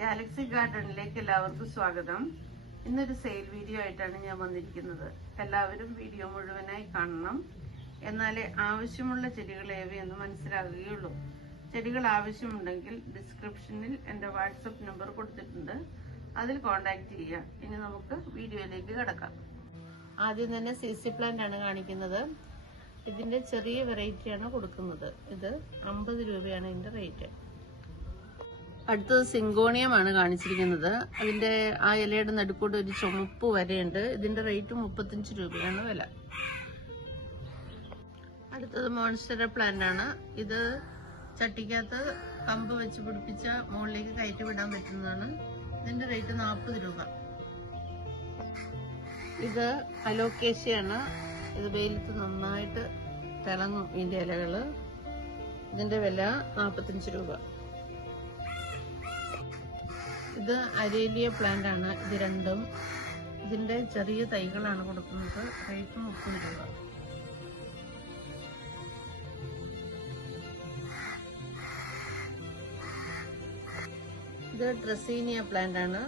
Galaxy ഗാർഡനിലേക്ക് എല്ലാവർക്കും സ്വാഗതം. ഇന്നൊരു സെയിൽ വീഡിയോ ആയിട്ടാണ് ഞാൻ വന്നിരിക്കുന്നത്. എല്ലാവരും വീഡിയോ മുഴുവനായി കാണണം, എന്നാലേ ആവശ്യമുള്ള ചെടികൾ ഏവയെന്ന് മനസ്സിലാകുകയുള്ളൂ. ചെടികൾ ആവശ്യമുണ്ടെങ്കിൽ ഡിസ്ക്രിപ്ഷനിൽ എൻ്റെ വാട്സപ്പ് നമ്പർ കൊടുത്തിട്ടുണ്ട്, അതിൽ കോൺടാക്ട് ചെയ്യാം. ഇനി നമുക്ക് വീഡിയോയിലേക്ക് കിടക്കാം. ആദ്യം തന്നെ CC പ്ലാന്റ് ആണ് കാണിക്കുന്നത്. ഇതിന്റെ ചെറിയ വെറൈറ്റിയാണ് കൊടുക്കുന്നത്. ഇത് 50 രൂപയാണ് ഇതിന്റെ റേറ്റ്. അടുത്തത് സിങ്കോണിയമാണ് കാണിച്ചിരിക്കുന്നത്. അതിന്റെ ആ ഇലയുടെ നടുക്കൂടെ ഒരു ചുമപ്പ് വരയുണ്ട്. ഇതിന്റെ റേറ്റ് 35 രൂപയാണ് വില. അടുത്തത് മോൺസ്റ്റർ പ്ലാന്റ് ആണ്. ഇത് ചട്ടിക്കകത്ത് കമ്പ് വെച്ച് പിടിപ്പിച്ച മുകളിലേക്ക് കയറ്റി വിടാൻ പറ്റുന്നതാണ്. ഇതിന്റെ റേറ്റ് 40 രൂപ. ഇത് അലോക്കേഷ്യയാണ്. ഇത് വെയിലത്ത് നന്നായിട്ട് തിളങ്ങും ഇതിന്റെ ഇലകള്. ഇതിന്റെ വില 45 രൂപ. ഇത് അരേലിയ പ്ലാന്റ് ആണ്. ഇത് രണ്ടും ഇതിന്റെ ചെറിയ തൈകളാണ് കൊടുക്കുന്നത്. റേറ്റ് 30 രൂപ. ഇത് ഡ്രസീനിയ പ്ലാന്റ് ആണ്.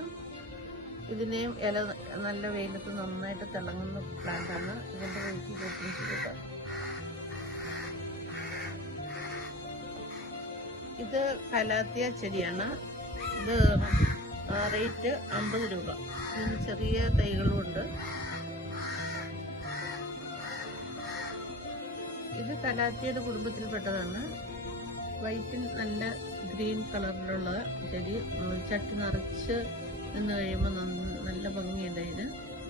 ഇതിനെയും ഇല നല്ല വെയിലത്ത് നന്നായിട്ട് തിളങ്ങുന്ന പ്ലാന്റ് ആണ്. ഇതിന്റെ റേറ്റ് 25 രൂപ. ഇത് കലാത്തിയ ചെടിയാണ്. ഇത് റേറ്റ് 50 രൂപ. ഇതിന് ചെറിയ തൈകളും ഉണ്ട്. ഇത് കലാത്തിയുടെ കുടുംബത്തിൽപ്പെട്ടതാണ്. വൈറ്റിൽ നല്ല ഗ്രീൻ കളറിലുള്ള ചെടി. ചട്ടി നിറച്ച് നിന്ന് കഴിയുമ്പോൾ നല്ല ഭംഗിയുണ്ട് അതിന്.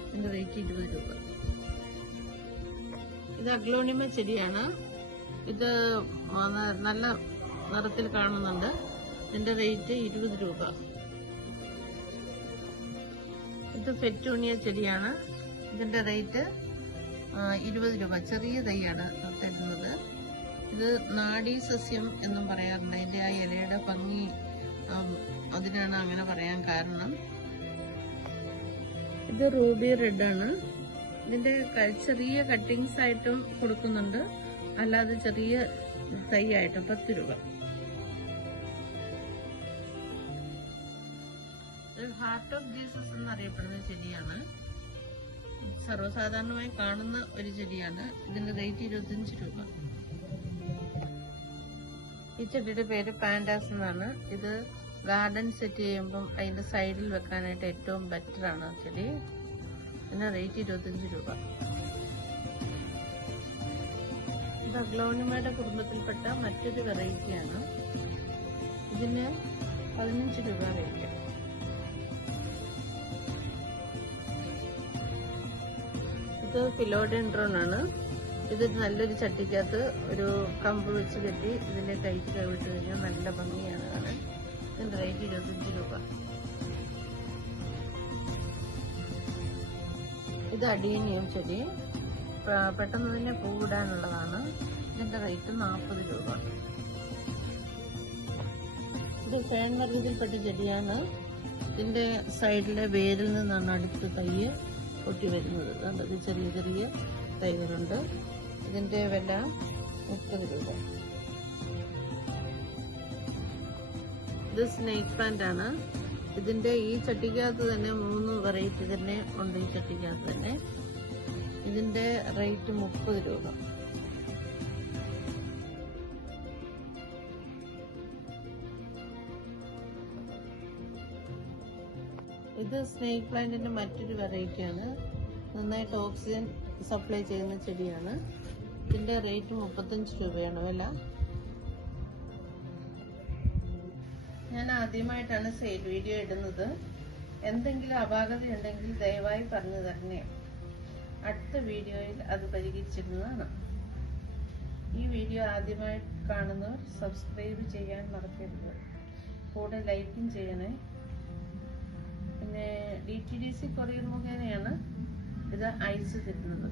ഇതിന്റെ റേറ്റ് 20 രൂപ. ഇത് അഗ്ലോണിമ ചെടിയാണ്. ഇത് നല്ല നിറത്തിൽ കാണുന്നുണ്ട്. ഇതിന്റെ റേറ്റ് 20 രൂപ. ഇത് ഫെറ്റൂണിയ ചെടിയാണ്. ഇതിന്റെ റേറ്റ് 20 രൂപ. ചെറിയ തൈയാണ് തരുന്നത്. ഇത് നാഡീ സസ്യം എന്നും പറയാറുണ്ട്. അതിന്റെ ആ ഇലയുടെ ഭംഗി അതിനാണ് അങ്ങനെ പറയാൻ കാരണം. ഇത് റൂബി റെഡ് ആണ്. ഇതിന്റെ ചെറിയ കട്ടിങ്സ് ആയിട്ടും കൊടുക്കുന്നുണ്ട്, അല്ലാതെ ചെറിയ തൈ ആയിട്ടും 10 രൂപ. ഹാർട്ട് ഓഫ് ജീസസ് എന്നറിയപ്പെടുന്ന ചെടിയാണ്. സർവ്വസാധാരണമായി കാണുന്ന ഒരു ചെടിയാണ്. ഇതിന്റെ റേറ്റ് 25 രൂപ. ഈ ചെടിയുടെ പേര് പാൻഡാസ് എന്നാണ്. ഇത് ഗാർഡൻ സെറ്റ് ചെയ്യുമ്പം അതിന്റെ സൈഡിൽ വെക്കാനായിട്ട് ഏറ്റവും ബെറ്റർ ആണ് ആ ചെടി. ഇതിന് റേറ്റ് 25 രൂപ. ഇത് അഗ്ലോണിമയുടെ കുടുംബത്തിൽപ്പെട്ട മറ്റൊരു വെറൈറ്റിയാണ്. ഇതിന് 15 രൂപ റേറ്റ്. ഇത് ഫിലോഡെൻഡ്രോൺ ആണ്. ഇത് നല്ലൊരു ചട്ടിക്കകത്ത് ഒരു കമ്പ് വെച്ച് കെട്ടി ഇതിന്റെ കൈക്ക് കവിട്ട് കഴിഞ്ഞാൽ നല്ല ഭംഗിയാണ് കാണാൻ. ഇതിന്റെ റേറ്റ് 25 രൂപ. ഇത് അഡീനിയം ചെടി. പെട്ടെന്ന് തന്നെ പൂവിടാനുള്ളതാണ്. ഇതിന്റെ റേറ്റ് 40 രൂപ. ഇത് ഫേൺ വർഗത്തിൽപ്പെട്ട ചെടിയാണ്. ഇതിന്റെ സൈഡിലെ വേരിൽ നിന്നാണ് അടുത്ത് തൈ പൊട്ടി വരുന്നത്. കണ്ടത് ചെറിയ ചെറിയ തൈകളുണ്ട്. ഇതിന്റെ വില 30 രൂപ. ഇത് സ്നേക്ക് പ്ലാന്റ് ആണ്. ഇതിന്റെ ഈ ചട്ടിക്കകത്ത് തന്നെ 3 വെറൈറ്റി തന്നെ ഉണ്ട്. ഈ ചട്ടിക്കകത്ത് തന്നെ ഇതിന്റെ റേറ്റ് 30 രൂപ. ഇത് സ്നേക്ക് പ്ലാന്റിന്റെ മറ്റൊരു വെറൈറ്റിയാണ്. നന്നായിട്ട് ഓക്സിജൻ സപ്ലൈ ചെയ്യുന്ന ചെടിയാണ്. ഇതിന്റെ റേറ്റ് 35 രൂപയാണ് വില. ഞാൻ ആദ്യമായിട്ടാണ് സെയിൽ വീഡിയോ ഇടുന്നത്. എന്തെങ്കിലും അപാകതയുണ്ടെങ്കിൽ ദയവായി പറഞ്ഞു തരണേ. അടുത്ത വീഡിയോയിൽ അത് പരിഹരിച്ചിരുന്നതാണ്. ഈ വീഡിയോ ആദ്യമായി കാണുന്നവർ സബ്സ്ക്രൈബ് ചെയ്യാൻ മറക്കരുത്. കൂടെ ലൈക്കും ചെയ്യണേ. പിന്നെ DTDC കൊറിയർ മുഖേനയാണ് ഇത് അയച്ചു തരുന്നത്.